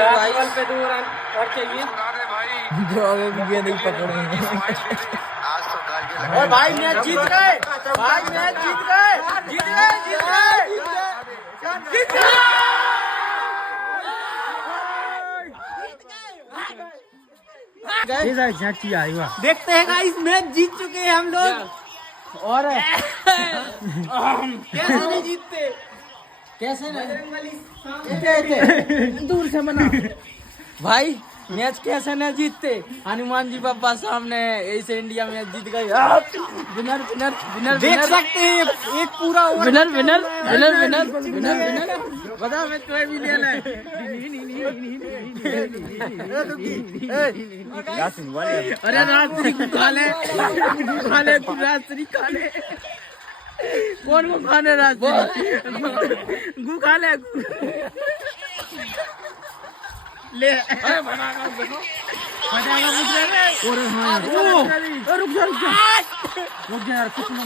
भाई पे 2 रन और चाहिए जो आगे भी गेंद ही पकड़ेंगे। और भाई मैच जीत गए, भाई मैच जीत गए, जीत गए, जीत गए, जीत गए। देखते हैं गाइस मैच जीत चुके हैं हम लोग। और कैसे नहीं जीतते, कैसे नहीं दूर से मना भाई मैच कैसे नहीं जीतते। हनुमान जी पापा सामने ऐसे इंडिया मैच जीत गए। विनर विनर विनर देख सकते हैं एक पूरा winner winner winner winner winner winner बता मैं तुम्हें भी ले ले। अरे रात्रि को खा ले, रात्रि खा ले। कौन को खाने रात्रि गु खा ले ले बनाना देखो रुक जा यार कितना